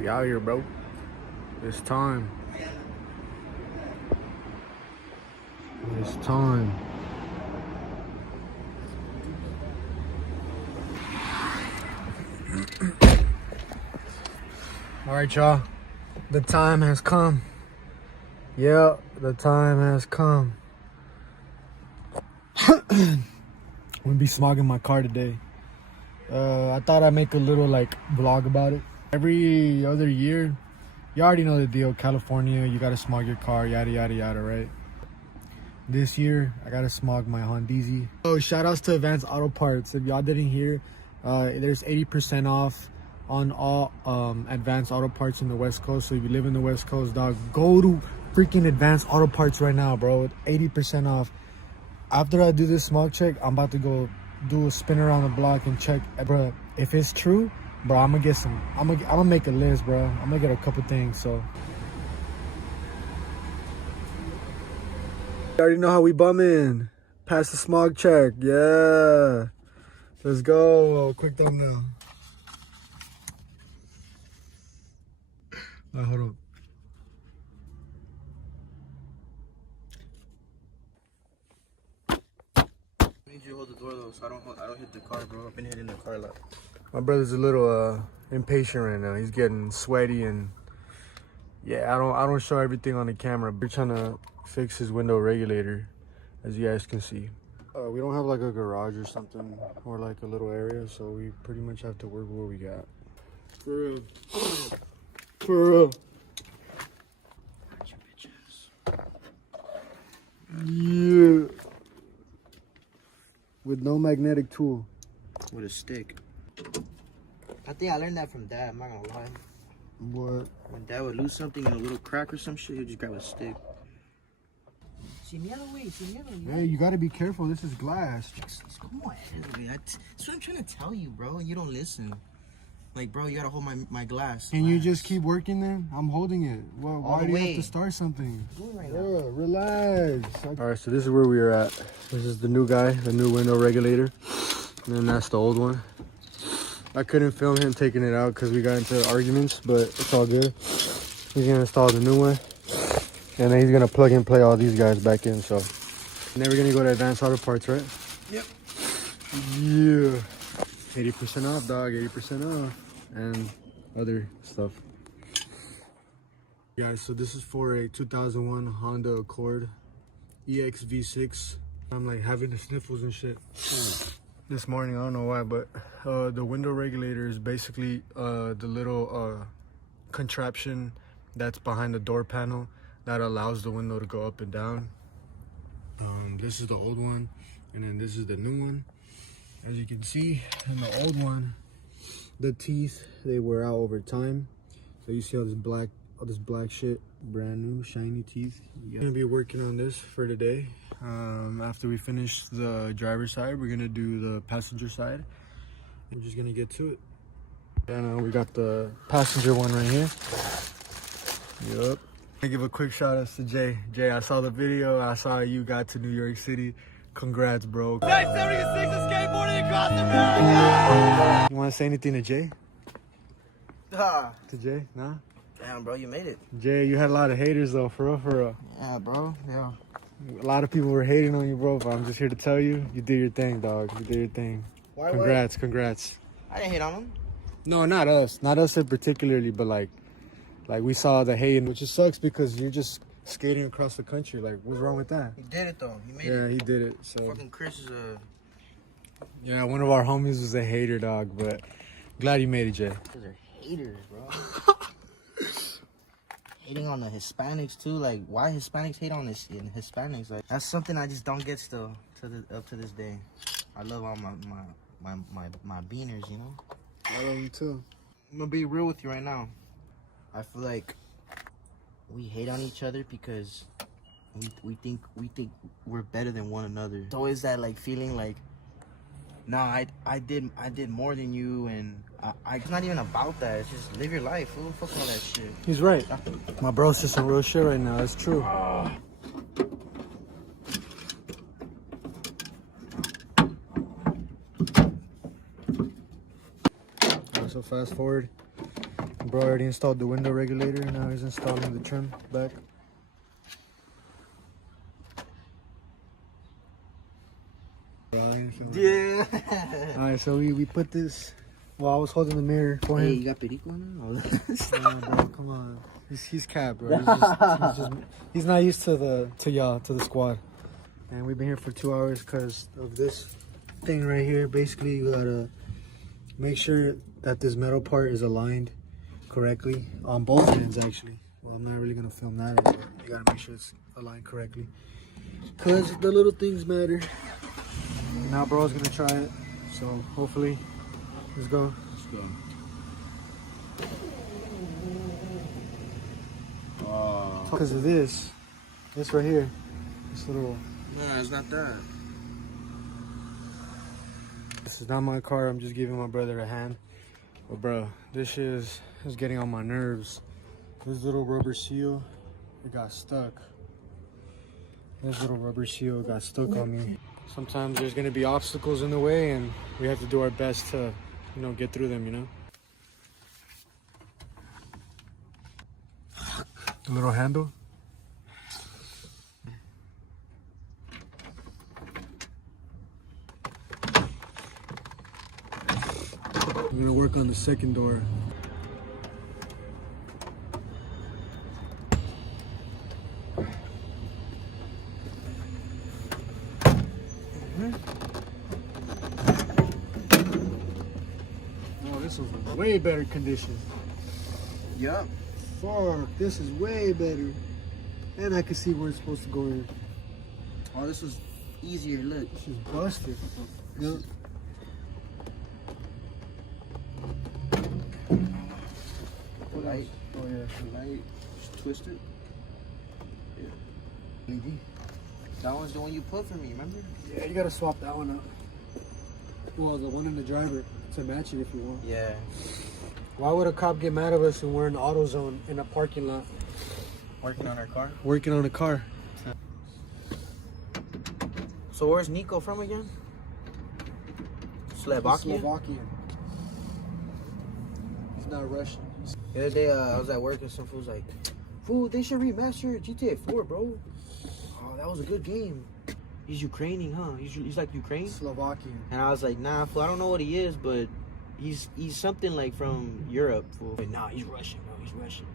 We out here, bro. It's time. It's time. All right, y'all. The time has come. Yeah, the time has come. I'm gonna be smogging my car today. I thought I'd make a little like vlog about it. Every other year, you already know the deal. California, you gotta smog your car, yada yada yada, right? This year, I gotta smog my Hondeezy. Oh, shout outs to Advanced Auto Parts. If y'all didn't hear, there's 80% off on all Advanced Auto Parts in the West Coast. So if you live in the West Coast, dog, go to freaking Advanced Auto Parts right now, bro. 80% off. After I do this smog check, I'm about to go do a spin around the block and check, bro. If it's true, bro, I'm gonna get some. I'm gonna make a list, bro. I'm gonna get a couple things. So you already know how we bumming. Pass the smog check, yeah. Let's go. Quick thumbnail. All right, hold on. I need you to hold the door though, so I don't hit the car, bro. I've been hitting the car a lot. My brother's a little impatient right now. He's getting sweaty and yeah, I don't show everything on the camera. We're trying to fix his window regulator, as you guys can see. We don't have like a garage or something or like a little area, so we pretty much have to work with what we got. For real. For real. Yeah. With no magnetic tool. With a stick. I think I learned that from Dad, I'm not gonna lie. What? When Dad would lose something in a little crack or some shit, he'd just grab a stick. Hey, you gotta be careful. This is glass. Just come on, that's what I'm trying to tell you, bro, and you don't listen. Like, bro, you gotta hold my glass. Can you just keep working then? I'm holding it. Well, why do you have to way. start something? Right Yeah, relax. All right, so this is where we are at. This is the new guy, the new window regulator. And then that's the old one. I couldn't film him taking it out because we got into arguments, but it's all good. He's gonna install the new one. And then he's gonna plug and play all these guys back in, so. And then we're gonna go to Advanced Auto Parts, right? Yep. Yeah. 80% off, dog, 80% off. And other stuff. Guys, so this is for a 2001 Honda Accord EX V6. I'm like having the sniffles and shit. This morning, I don't know why, but the window regulator is basically the little contraption that's behind the door panel that allows the window to go up and down. This is the old one, and then this is the new one. As you can see, in the old one, the teeth, they wear out over time. So you see all this black shit, brand new shiny teeth. We're gonna be working on this for today. After we finish the driver's side, we're gonna do the passenger side. We're just gonna get to it. And we got the passenger one right here. Yup. I give a quick shout out to Jay. Jay, I saw the video. I saw you got to New York City. Congrats, bro. 976 is skateboarding across America! You want to say anything to Jay? Ah. To Jay? Nah? Damn, bro, you made it. Jay, you had a lot of haters though, for real, for real. Yeah, bro, yeah. A lot of people were hating on you, bro, but I'm just here to tell you, you did your thing, dog. You did your thing. Why, congrats, congrats. I didn't hate on him. No, not us. Not us particularly, but like we saw the hate, which just sucks because you're just skating across the country. Like, what's wrong with that? He did it, though. He made it. Yeah, he did it, so. Fucking Chris is a... Yeah, one of our homies was a hater, dog, but glad you made it, Jay. Those are haters, bro. Hating on the Hispanics, too. Like, why Hispanics hate on this shit? Hispanics, like, that's something I just don't get still, up to this day. I love all my beaners, you know? I love him, too. I'm gonna be real with you right now. I feel like we hate on each other because we think we're better than one another. It's always that like feeling like, nah, I did more than you, and it's not even about that. It's just live your life. Who the fuck all that shit? He's right. My bro's just some real shit right now. It's true. So fast forward. Bro already installed the window regulator. Now he's installing the trim back. Yeah. Alright, so we put this. Well, I was holding the mirror for Hey, him. you got perico now? Nah, bro, come on. He's cap, bro. He's not used to the squad. And we've been here for 2 hours because of this thing right here. Basically, you gotta make sure that this metal part is aligned correctly on both ends. Actually, well, I'm not really gonna film that, but you gotta make sure it's aligned correctly because the little things matter. Now, bro's gonna try it. So hopefully, let's go. Let's go. Because of this right here, this little. No, it's not that. This is not my car. I'm just giving my brother a hand. But bro, this shit is getting on my nerves. This little rubber seal, it got stuck. This little rubber seal got stuck on me. Sometimes there's gonna be obstacles in the way, and we have to do our best to, you know, get through them. You know. The little handle. I'm gonna work on the second door. Oh, this was way better condition. Yup. Fuck, this is way better. And I can see where it's supposed to go in. Oh, this was easier. Look. This is busted. Yep. Light. Oh yeah. The light. Just twist it. Yeah. That one's the one you put for me, remember? Yeah, you gotta swap that one up. Well, the one in the driver to match it if you want. Yeah. Why would a cop get mad at us when we're in the auto zone in a parking lot? Working on our car. Working on a car. So where's Nico from again? Slovakia? Slovakian. He's not Russian. The other day I was at work and some fool's like, "Fool, they should remaster GTA 4, bro." Oh, that was a good game. He's Ukrainian, huh? He's like Ukraine? Slovakian. And I was like, nah, fool, I don't know what he is, but he's something like from Europe, fool. But nah, he's Russian, bro. He's Russian.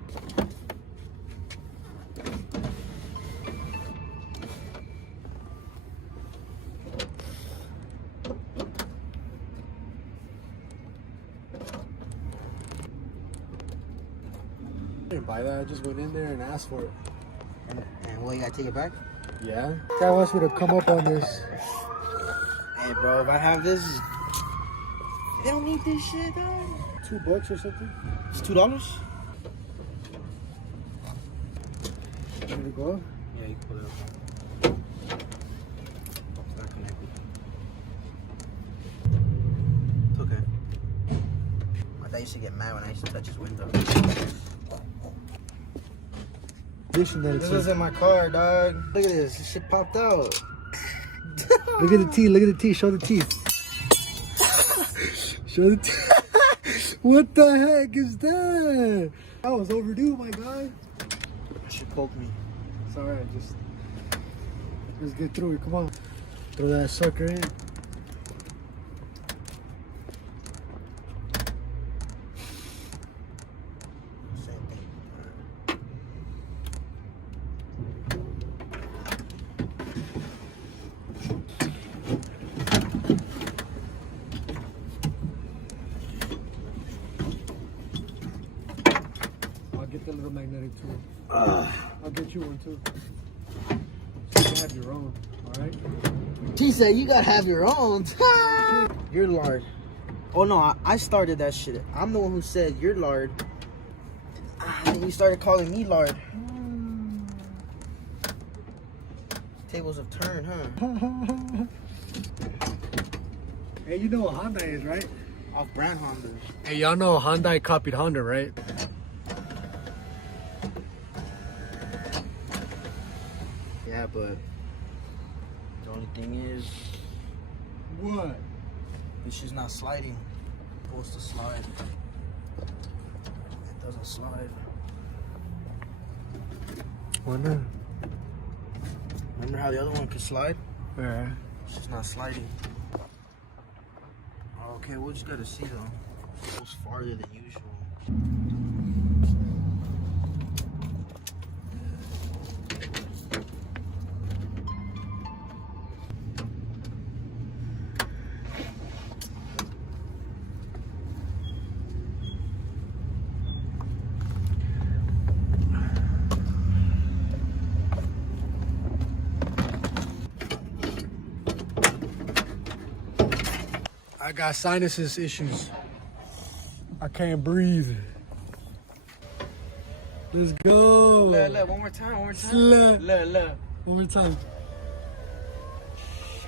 I didn't buy that. I just went in there and asked for it. And what, you gotta take it back? Yeah. Guy wants me to come up on this. Hey, bro, if I have this, they don't need this shit, dog. $2 or something. It's $2? Ready to go? Yeah, you can pull it up. It's not connected. It's okay. I thought you used to get mad when I used to touch his window. That This it's was in my car, dog. Look at this. This shit popped out. Look at the teeth. Look at the teeth. Show the teeth. Show the teeth. What the heck is that? That was overdue, my guy. That shit poked me. It's alright. Just get through it. Come on. Throw that sucker in. Same thing. I'll get the little magnetic tool. I'll get you one too. So you can have your own. Alright? He said, you gotta have your own. You're lard. Oh no, I started that shit. I'm the one who said you're lard. And you started calling me lard. Tables have turned, huh? Hey, you know what Honda is, right? Off-brand Honda. Hey, y'all know Hyundai copied Honda, right? Yeah, but the only thing is, What? this shit's not sliding. It's supposed to slide. doesn't slide. Why not? Remember how the other one could slide? Yeah. It's just not sliding. Okay, we'll just gotta see though. It goes farther than usual. I got sinuses issues. I can't breathe. Let's go. Look, one more time, one more time. Look. Look. One more time.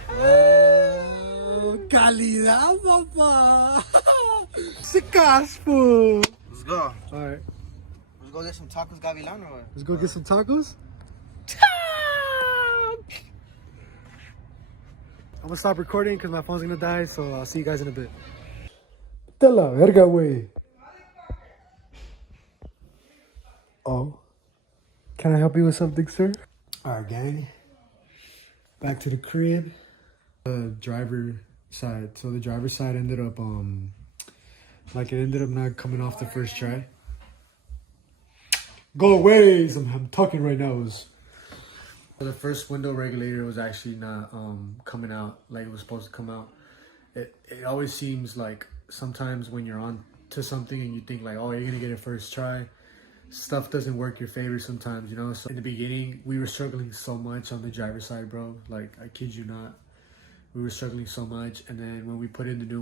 Oh, calidad, papá. Se caspo. Let's go. All right, Let's go get some tacos Gavilan or what? let's go get some tacos. I'm gonna stop recording because my phone's gonna die, so I'll see you guys in a bit. De la verga, güey. Oh, can I help you with something, sir? All right, gang. Back to the crib. The driver side. So the driver side ended up, like it ended up not coming off the first try. Go away! I'm talking right now. The first window regulator was actually not coming out like it was supposed to come out. It always seems like sometimes when you're on to something and you think like, oh, you're gonna get it first try, stuff doesn't work your favor sometimes, you know. So in the beginning we were struggling so much on the driver's side, bro. Like, I kid you not, we were struggling so much. And then when we put in the new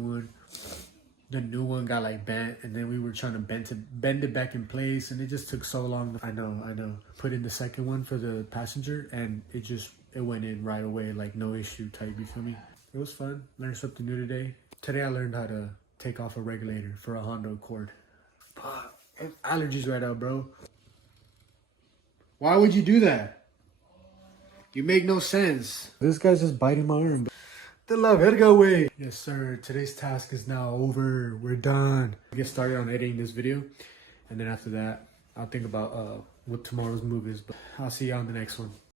one got like bent, and then we were trying to bend it back in place, and it just took so long. I know. Put in the second one for the passenger, and it went in right away, like no issue type, you feel me? It was fun. Learned something new today. Today I learned how to take off a regulator for a Honda Accord. Fuck, I have allergies right now, bro. Why would you do that? You make no sense. This guy's just biting my arm. De la verga, way. Yes, sir. Today's task is now over. We're done. I'll get started on editing this video, and then after that, I'll think about what tomorrow's move is. But I'll see you on the next one.